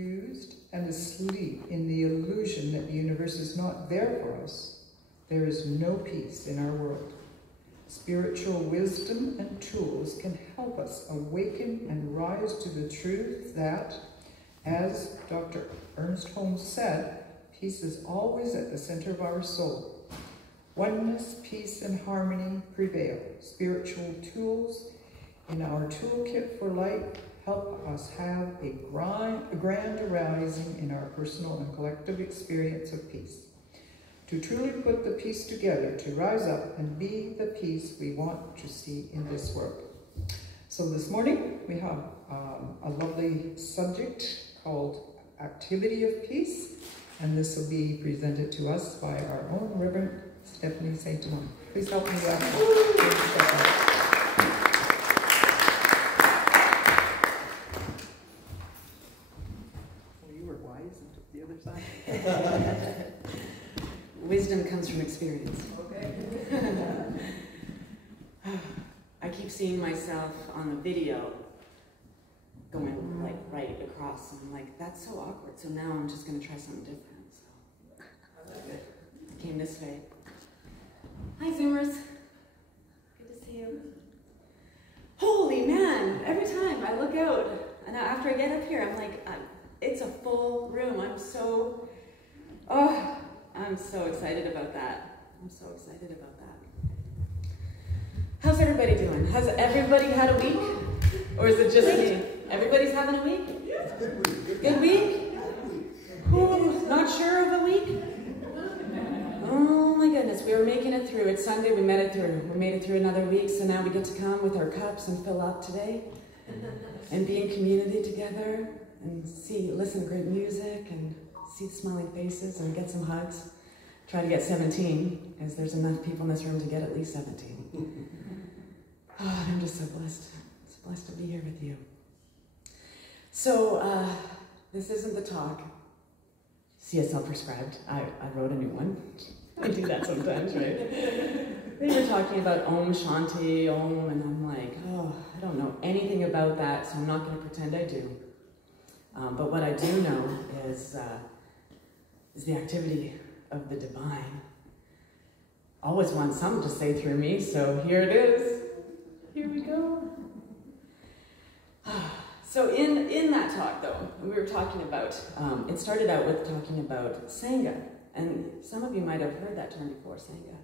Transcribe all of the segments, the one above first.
confused and asleep in the illusion that the universe is not there for us, there is no peace in our world. Spiritual wisdom and tools can help us awaken and rise to the truth that, as Dr. Ernest Holmes said, peace is always at the center of our soul. Oneness, peace, and harmony prevail. Spiritual tools in our toolkit for life help us have a grand arising in our personal and collective experience of peace. To truly put the piece together, to rise up and be the peace we want to see in this world. So this morning we have a lovely subject called Activity of Peace, and this will be presented to us by our own Reverend Stephanie St. Amand. Please help me welcome. Wisdom comes from experience. Okay. I keep seeing myself on the video going like right across, and I'm like, that's so awkward. So now I'm just going to try something different. So I came this way. Hi, Zoomers. Good to see you. Holy man! Every time I look out, and after I get up here, I'm like, it's a full room. I'm so excited about that. I'm so excited about that. How's everybody doing? Has everybody had a week? Or is it just me? Everybody's having a week? Yes. Good week? Ooh, not sure of a week? Oh my goodness, we were making it through. It's Sunday, we made it through. We made it through another week, so now we get to come with our cups and fill up today and be in community together and listen to great music and see smiling faces and get some hugs. Try to get 17, because there's enough people in this room to get at least 17. Oh, I'm just so blessed. It's blessed to be here with you. So, this isn't the talk CSL prescribed. I wrote a new one. I do that sometimes, right? They were talking about Om Shanti, Om, and I'm like, oh, I don't know anything about that, so I'm not going to pretend I do. But what I do know is the activity of the divine. Always want something to say through me, so here it is. Here we go. So in that talk, though, we were talking about, it started out with talking about Sangha. And some of you might have heard that term before, Sangha.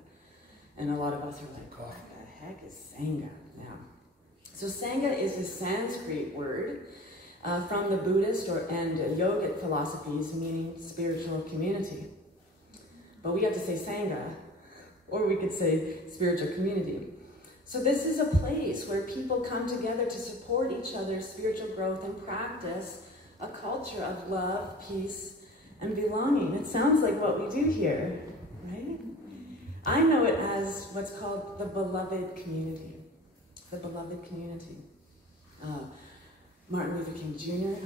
And a lot of us are like, what the heck is Sangha now? So Sangha is a Sanskrit word from the Buddhist and yogic philosophies, meaning spiritual community. But we have to say Sangha, or we could say spiritual community. So this is a place where people come together to support each other's spiritual growth and practice a culture of love, peace, and belonging. It sounds like what we do here, right? I know it as what's called the beloved community. The beloved community. Martin Luther King Jr.,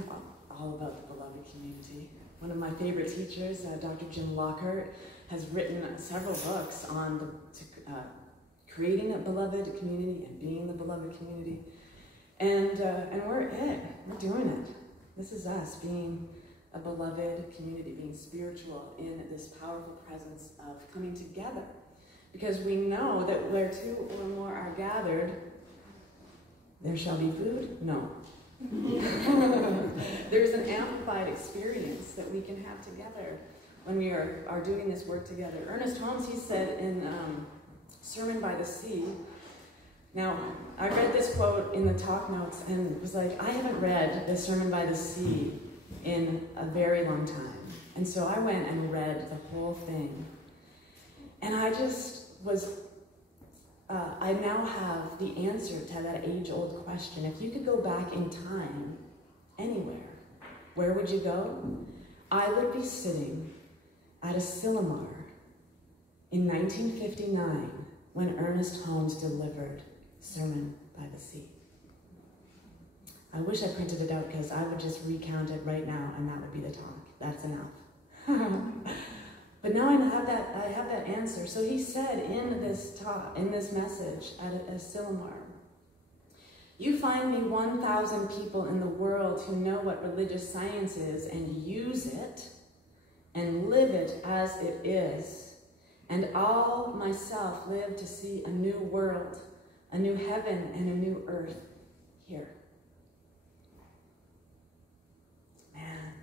all about the beloved community. One of my favorite teachers, Dr. Jim Lockhart, has written several books on creating a beloved community and being the beloved community. And we're it. We're doing it. This is us being a beloved community, being spiritual in this powerful presence of coming together. Because we know that where two or more are gathered, there shall be food? No. There's an amplified experience that we can have together when we are doing this work together. Ernest Holmes, he said in Sermon by the Sea, now I read this quote in the talk notes and it was like, I haven't read the Sermon by the Sea in a very long time. And so I went and read the whole thing. And I just was, I now have the answer to that age-old question. If you could go back in time, anywhere, where would you go? I would be sitting at a Silomar in 1959 when Ernest Holmes delivered Sermon by the Sea. I wish I printed it out because I would just recount it right now and that would be the talk. That's enough. But now I have that answer. So he said in this talk, in this message at Silomar, You find me 1,000 people in the world who know what religious science is and use it and live it as it is, and I'll myself live to see a new world, a new heaven and a new earth here. Man.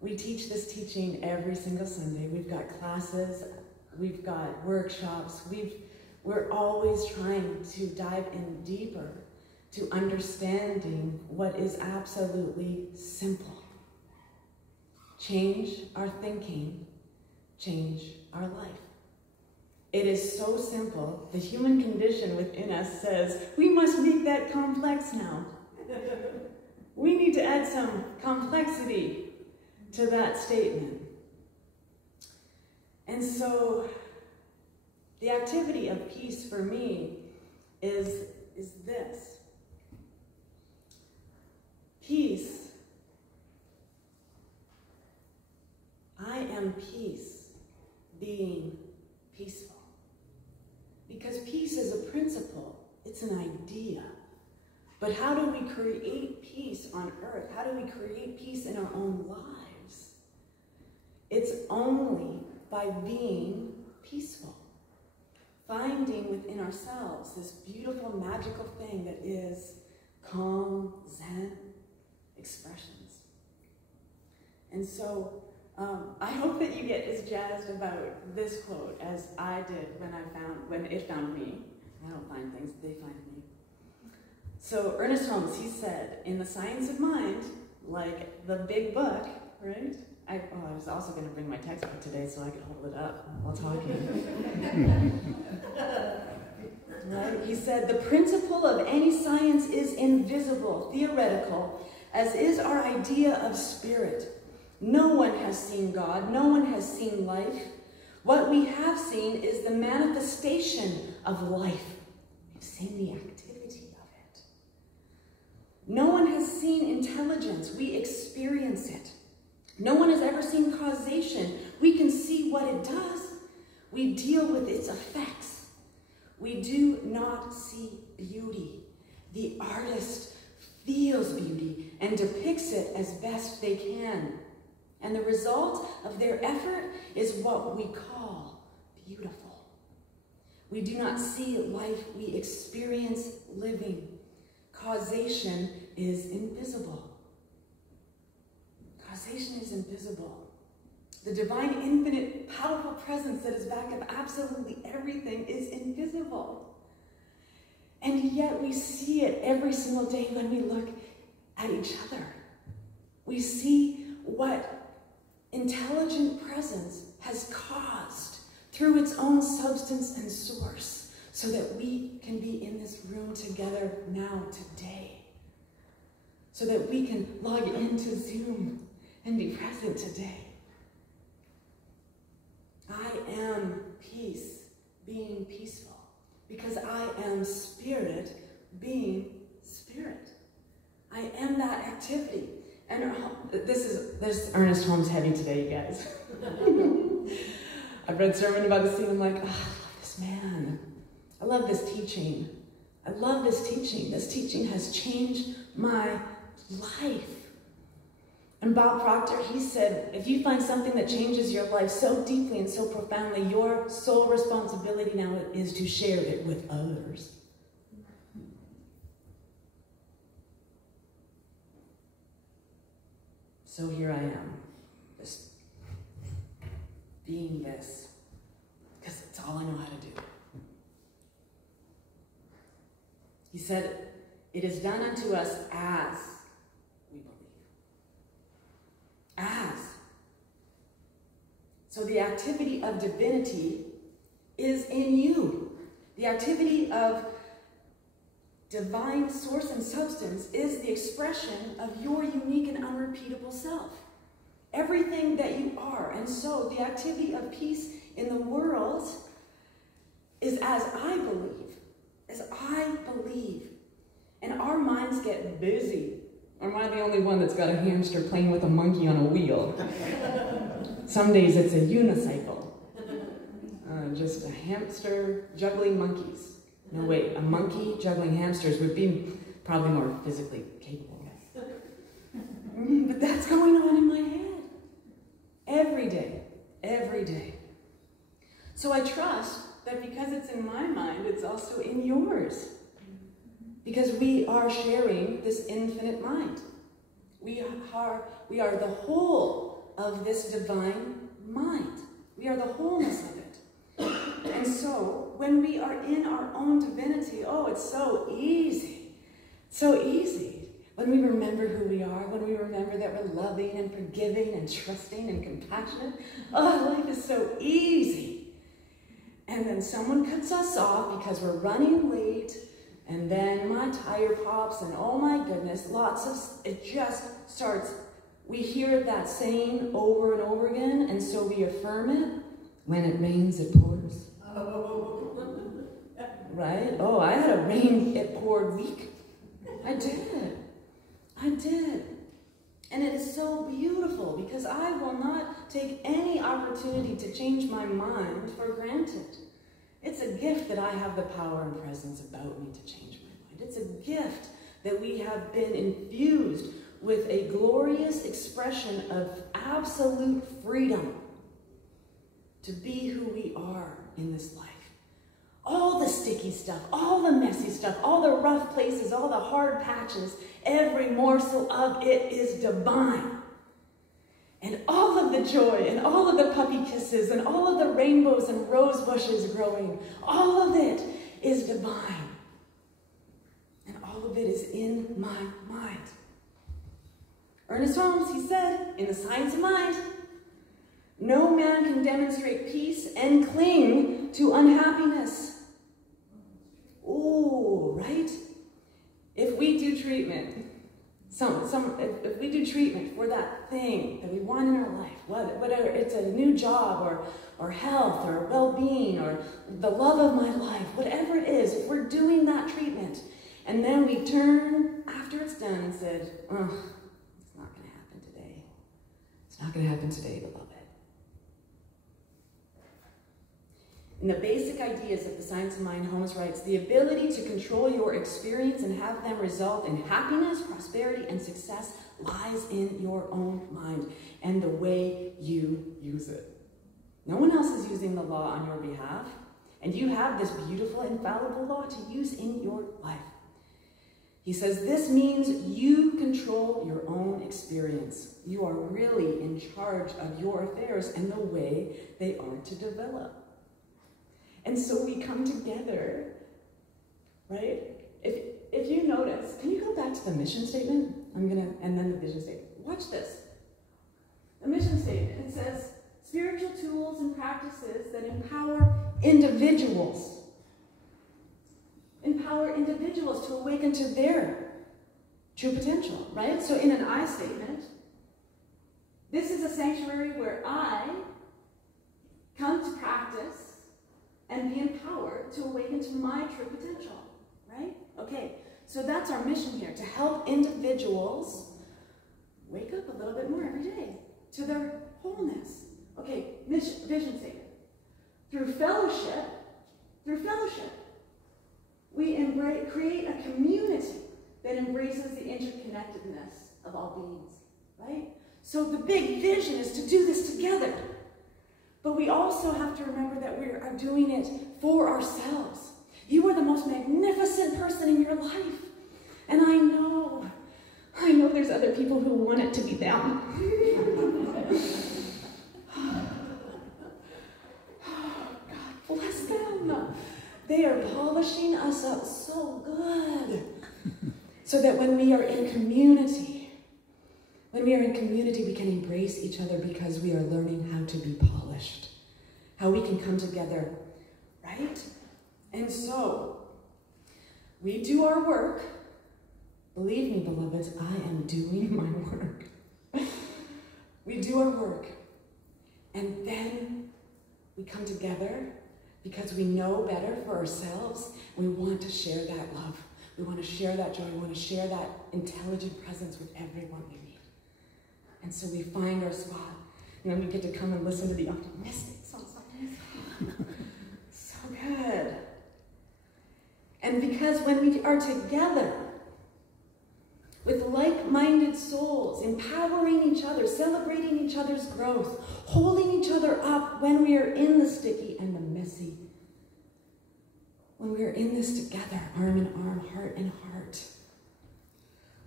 We teach this teaching every single Sunday. We've got classes, we've got workshops, we're always trying to dive in deeper to understanding what is absolutely simple. Change our thinking, change our life. It is so simple. The human condition within us says, we must make that complex now. We need to add some complexity to that statement. And so, the activity of peace for me is this. Peace. I am peace, being peaceful. Because peace is a principle, it's an idea. But how do we create peace on earth? How do we create peace in our own lives? It's only by being peaceful. Finding within ourselves this beautiful, magical thing that is calm, zen expressions. And so, I hope that you get as jazzed about this quote as I did when it found me. I don't find things, they find me. So Ernest Holmes, he said, in The Science of Mind, like the big book, right? I was also going to bring my textbook today so I could hold it up while talking. Right? He said, the principle of any science is invisible, theoretical, as is our idea of spirit. No one has seen God. No one has seen life. What we have seen is the manifestation of life. We've seen the activity of it. No one has seen intelligence. We experience it. No one has ever seen causation. We can see what it does. We deal with its effects. We do not see beauty. The artist feels beauty and depicts it as best they can. And the result of their effort is what we call beautiful. We do not see life, we experience living. Causation is invisible. Causation is invisible. The divine, infinite, powerful presence that is back of absolutely everything is invisible. And yet we see it every single day when we look at each other. We see what intelligent presence has caused through its own substance and source so that we can be in this room together now, today. So that we can log into Zoom and be present today. I am peace, being peaceful, because I am spirit, being spirit. I am that activity. And this is Ernest Holmes heavy today, you guys. I've read Sermon about the Sea, and I'm like, oh, I love this man. I love this teaching. I love this teaching. This teaching has changed my life. And Bob Proctor, he said, if you find something that changes your life so deeply and so profoundly, your sole responsibility now is to share it with others. So here I am, just being this, because it's all I know how to do. He said, it is done unto us as we believe. As. So the activity of divinity is in you. The activity of divine source and substance is the expression of your unique and unrepeatable self. Everything that you are. And so the activity of peace in the world is as I believe. As I believe. And our minds get busy. Or am I the only one that's got a hamster playing with a monkey on a wheel? Some days it's a unicycle. Just a hamster juggling monkeys. No, wait, a monkey juggling hamsters would be probably more physically capable. But that's going on in my head. Every day. Every day. So I trust that because it's in my mind, it's also in yours. Because we are sharing this infinite mind. We are the whole of this divine mind. We are the wholeness of it. And so, when we are in our own divinity, oh, it's so easy. So easy. When we remember who we are, when we remember that we're loving and forgiving and trusting and compassionate, oh, life is so easy. And then someone cuts us off because we're running late, and then my tire pops, and oh my goodness, it just starts. We hear that saying over and over again, and so we affirm it. When it rains, it pours. Right? Oh, I had a rain, it poured week. I did. And it is so beautiful because I will not take any opportunity to change my mind for granted. It's a gift that I have the power and presence about me to change my mind. It's a gift that we have been infused with a glorious expression of absolute freedom to be who we are in this life. All the sticky stuff, all the messy stuff, all the rough places, all the hard patches, every morsel of it is divine. And all of the joy and all of the puppy kisses and all of the rainbows and rose bushes growing, all of it is divine. And all of it is in my mind. Ernest Holmes, he said, in The Science of Mind, no man can demonstrate peace and cling to unhappiness. Ooh, right? If we do treatment, if we do treatment for that thing that we want in our life, whether it's a new job or health or well-being or the love of my life, whatever it is, if we're doing that treatment, and then we turn after it's done and said, oh, it's not going to happen today. It's not going to happen today, beloved. In the basic ideas of The Science of Mind, Holmes writes, the ability to control your experience and have them result in happiness, prosperity, and success lies in your own mind and the way you use it. No one else is using the law on your behalf, and you have this beautiful, infallible law to use in your life. He says this means you control your own experience. You are really in charge of your affairs and the way they are to develop. And so we come together, right? If you notice, can you go back to the mission statement? And then the vision statement. Watch this. The mission statement, it says, spiritual tools and practices that empower individuals. Empower individuals to awaken to their true potential, right? So in an I statement, this is a sanctuary where I come to practice and be empowered to awaken to my true potential, right? Okay, so that's our mission here, to help individuals wake up a little bit more every day to their wholeness. Okay, vision statement. Through fellowship, we create a community that embraces the interconnectedness of all beings, right? So the big vision is to do this together. But we also have to remember that we are doing it for ourselves. You are the most magnificent person in your life. And I know there's other people who want it to be them. God bless them. They are polishing us up so good. So that when we are in community, we can embrace each other because we are learning how to be polished, how we can come together, right? And so, we do our work. Believe me, beloveds, I am doing my work. We do our work, and then we come together because we know better for ourselves. We want to share that love. We want to share that joy. We want to share that intelligent presence with everyone we meet. And so we find our spot, and then we get to come and listen to the optimistic songs. So good. And because when we are together with like-minded souls, empowering each other, celebrating each other's growth, holding each other up when we are in the sticky and the messy, when we are in this together, arm in arm, heart in heart,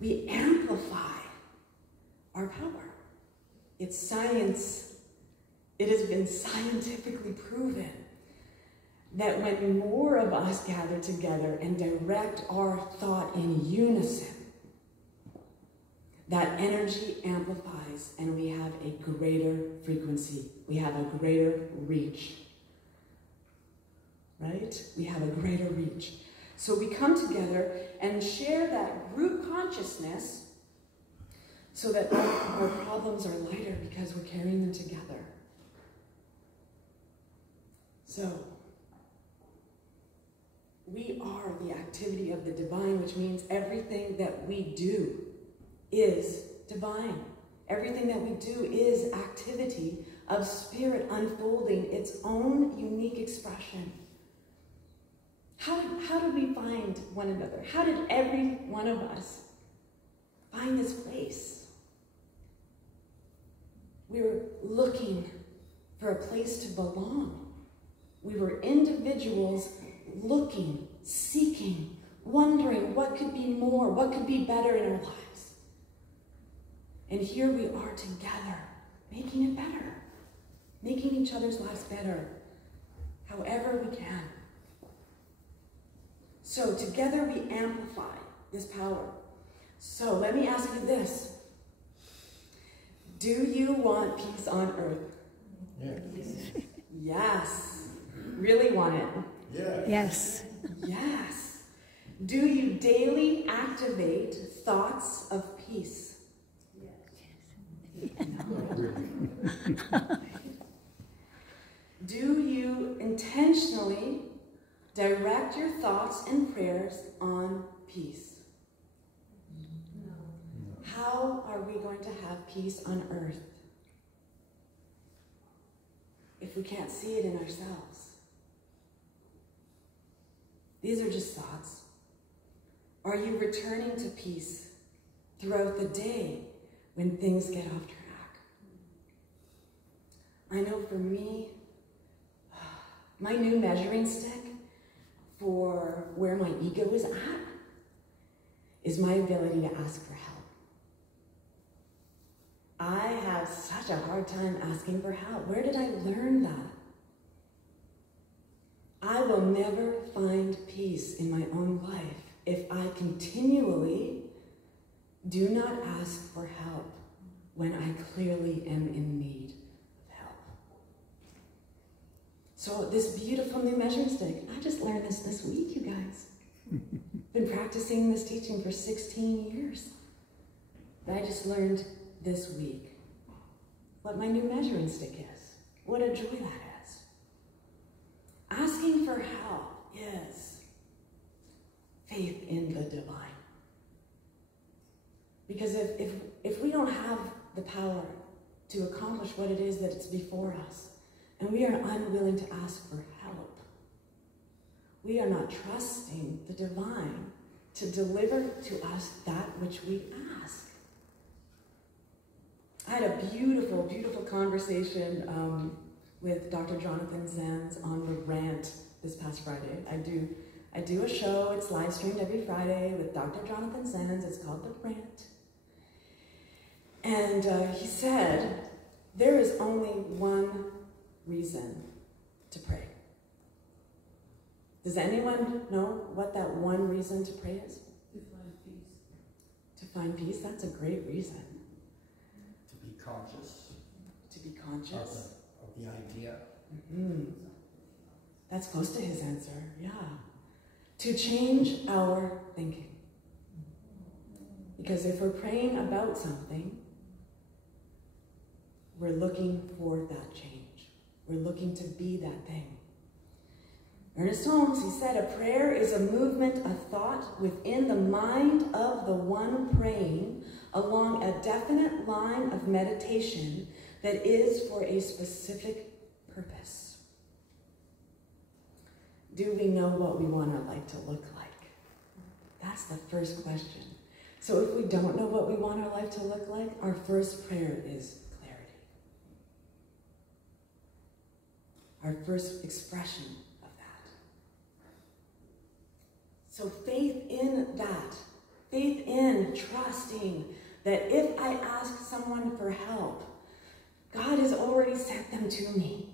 we amplify our power. It's science. It has been scientifically proven that when more of us gather together and direct our thought in unison, that energy amplifies and we have a greater frequency. We have a greater reach. Right? We have a greater reach. So we come together and share that group consciousness so that our problems are lighter because we're carrying them together. So, we are the activity of the divine, which means everything that we do is divine. Everything that we do is activity of spirit unfolding its own unique expression. How did we find one another? How did every one of us find this place? We were looking for a place to belong. We were individuals looking, seeking, wondering what could be more, what could be better in our lives. And here we are together, making it better, making each other's lives better, however we can. So together we amplify this power. So let me ask you this. Do you want peace on earth? Yes. Yes. Really want it? Yes. Yes. Do you daily activate thoughts of peace? Yes. No. Do you intentionally direct your thoughts and prayers on peace? No. How are we going to have peace on earth if we can't see it in ourselves? These are just thoughts. Are you returning to peace throughout the day when things get off track? I know for me, my new measuring stick for where my ego is at is my ability to ask for help. I have such a hard time asking for help. Where did I learn that? I will never find peace in my own life if I continually do not ask for help when I clearly am in need of help. So this beautiful new measuring stick, I just learned this week, you guys. Been practicing this teaching for 16 years. But I just learned this week what my new measuring stick is. What a joy that is. Asking for help is faith in the divine. Because if we don't have the power to accomplish what it is that it's before us, and we are unwilling to ask for help, we are not trusting the divine to deliver to us that which we ask. I had a beautiful, beautiful conversation with Dr. Jonathan Zenz on The Rant this past Friday. I do a show, it's live streamed every Friday with Dr. Jonathan Zenz. It's called The Rant. And he said, there is only one reason to pray. Does anyone know what that one reason to pray is? To find peace. To find peace, that's a great reason. To be conscious. To be conscious. Of the idea. Mm-hmm. That's close to his answer, yeah. To change our thinking. Because if we're praying about something, we're looking for that change. We're looking to be that thing. Ernest Holmes, he said, a prayer is a movement of thought within the mind of the one praying along a definite line of meditation that is for a specific purpose. Do we know what we want our life to look like? That's the first question. So if we don't know what we want our life to look like, our first prayer is clarity. Our first expression of that. So faith in that, faith in trusting that if I ask someone for help, God has already sent them to me.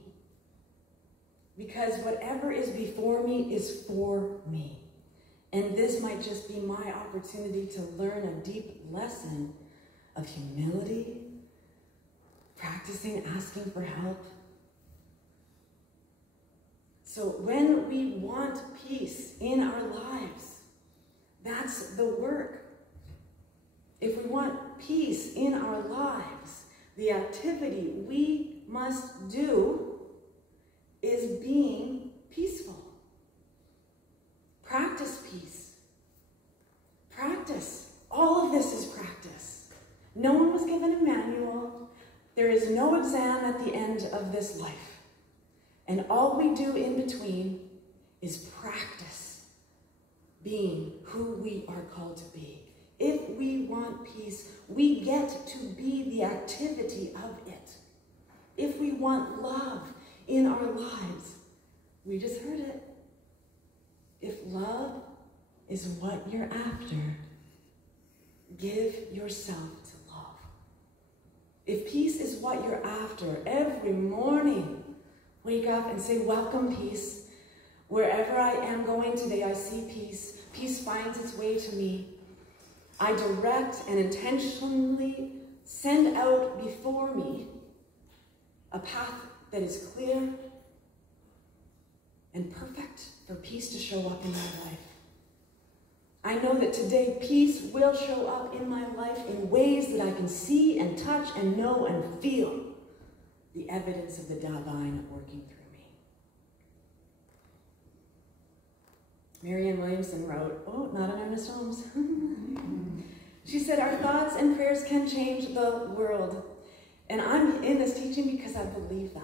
Because whatever is before me is for me. And this might just be my opportunity to learn a deep lesson of humility, practicing asking for help. So when we want peace in our lives, that's the work. If we want peace in our lives, the activity we must do is being peaceful. Practice peace. Practice. All of this is practice. No one was given a manual. There is no exam at the end of this life. And all we do in between is practice being who we are called to be. If we want peace, we get to be the activity of it. If we want love in our lives, we just heard it. If love is what you're after, give yourself to love. If peace is what you're after, every morning, wake up and say, welcome peace. Wherever I am going today, I see peace. Peace finds its way to me. I direct and intentionally send out before me a path that is clear and perfect for peace to show up in my life. I know that today peace will show up in my life in ways that I can see and touch and know and feel the evidence of the divine working through me. Marianne Williamson wrote, oh, not an Ernest Holmes. She said, our thoughts and prayers can change the world. And I'm in this teaching because I believe that.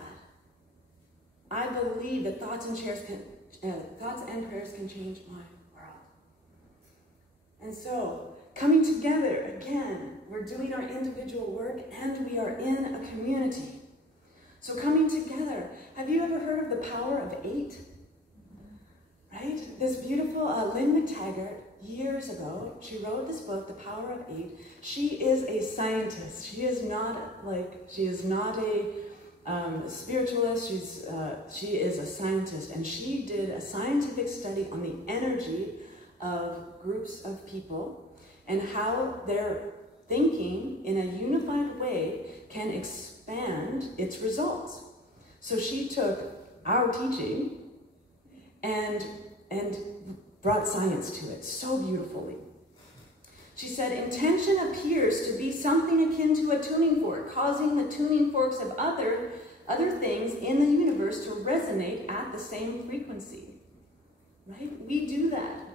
I believe that thoughts and prayers can change my world. And so, coming together, again, we're doing our individual work and we are in a community. So coming together, have you ever heard of the power of 8? Right? This beautiful Lynn McTaggart, years ago, she wrote this book, The Power of 8. She is a scientist. She is not a spiritualist. She is a scientist, and she did a scientific study on the energy of groups of people and how their thinking in a unified way can expand its results. So she took our teaching and brought science to it so beautifully. She said, intention appears to be something akin to a tuning fork, causing the tuning forks of other things in the universe to resonate at the same frequency. Right? We do that.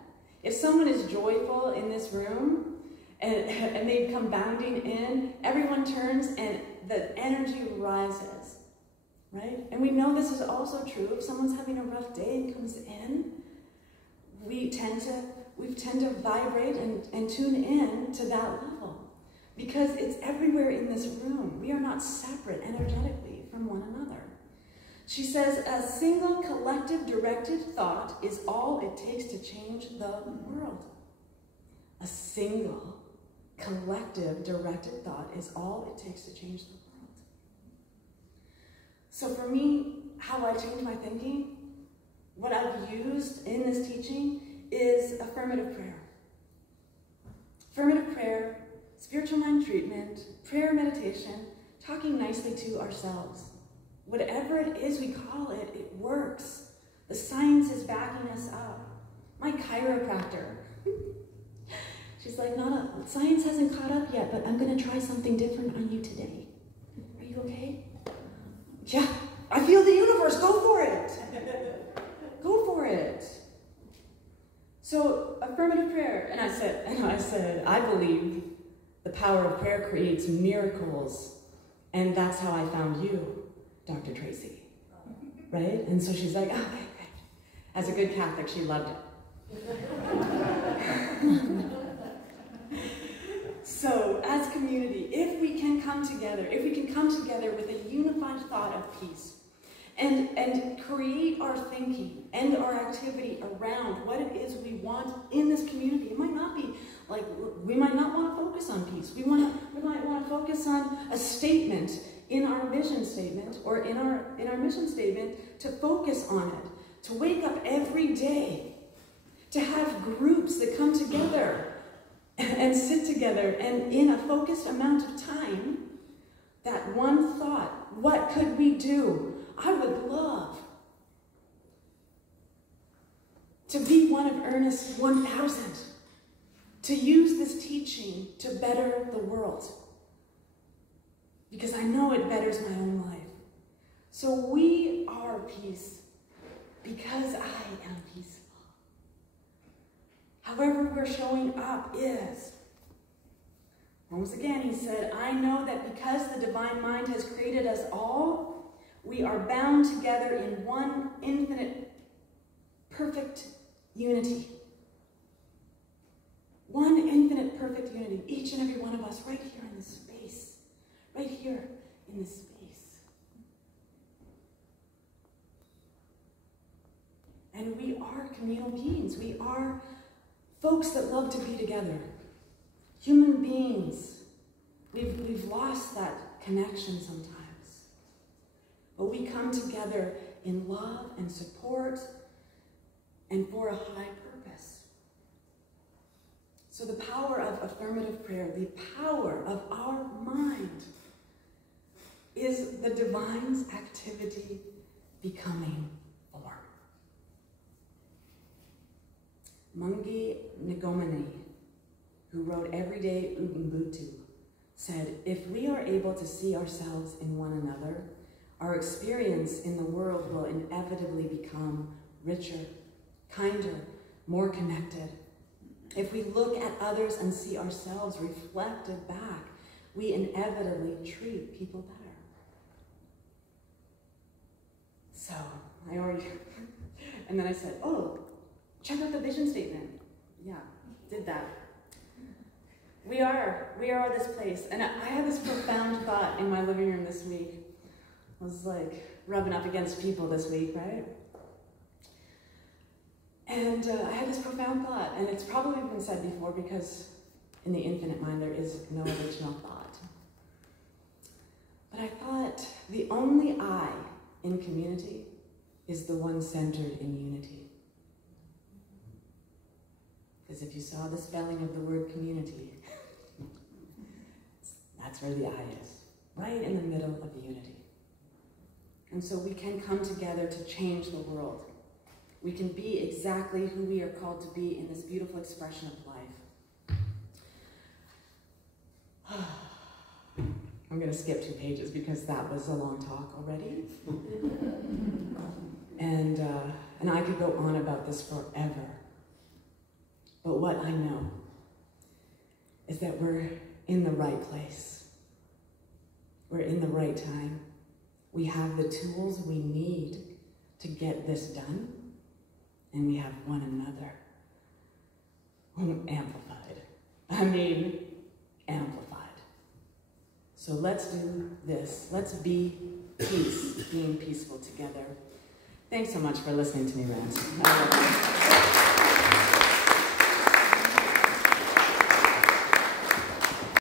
If someone is joyful in this room and they come bounding in, everyone turns and the energy rises. Right? And we know this is also true. If someone's having a rough day and comes in, we tend to vibrate and tune in to that level because it's everywhere in this room. We are not separate energetically from one another. She says, a single collective directed thought is all it takes to change the world. A single collective directed thought is all it takes to change the world. So for me, how I change my thinking, what I've used in this teaching is affirmative prayer. Affirmative prayer, spiritual mind treatment, prayer meditation, talking nicely to ourselves. Whatever it is we call it, it works. The science is backing us up. My chiropractor, she's like, science hasn't caught up yet, but I'm going to try something different on you today. Are you okay? Yeah, I feel the universe, go for it. Go for it. So, affirmative prayer. And I said, I believe the power of prayer creates miracles. And that's how I found you, Dr. Tracy. Right? And so she's like, okay. As a good Catholic, she loved it. So, as community, if we can come together with a unified thought of peace, and create our thinking and our activity around what it is we want in this community. It might not be like, we might not want to focus on peace. We might want to focus on a statement in our vision statement or in our mission statement, to focus on it, to wake up every day, to have groups that come together and sit together, and in a focused amount of time, that one thought, what could we do? I would love to be one of Ernest's 1,000, to use this teaching to better the world, because I know it betters my own life. So we are peace because I am peaceful. However we're showing up is, once again he said, I know that because the divine mind has created us all, we are bound together in one infinite, perfect unity. One infinite, perfect unity. Each and every one of us right here in this space. Right here in this space. And we are communal beings. We are folks that love to be together. Human beings. We've lost that connection sometimes. But we come together in love and support and for a high purpose. So the power of affirmative prayer, the power of our mind, is the divine's activity becoming form. Mungi Ngomane, who wrote Everyday Ubuntu, said, if we are able to see ourselves in one another, our experience in the world will inevitably become richer, kinder, more connected. If we look at others and see ourselves reflected back, we inevitably treat people better. So, I already, and then I said, oh, check out the vision statement. Yeah, did that. We are this place. And I had this profound thought in my living room this week. I was like rubbing up against people this week, right? And I had this profound thought, and it's probably been said before because in the infinite mind there is no original thought. But I thought the only I in community is the one centered in unity. Because if you saw the spelling of the word community, that's where the I is, right in the middle of unity. And so we can come together to change the world. We can be exactly who we are called to be in this beautiful expression of life. I'm going to skip 2 pages because that was a long talk already. And I could go on about this forever. But what I know is that we're in the right place. We're in the right time. We have the tools we need to get this done, and we have one another. Amplified. I mean, amplified. So let's do this. Let's be peace, being peaceful together. Thanks so much for listening to me rant.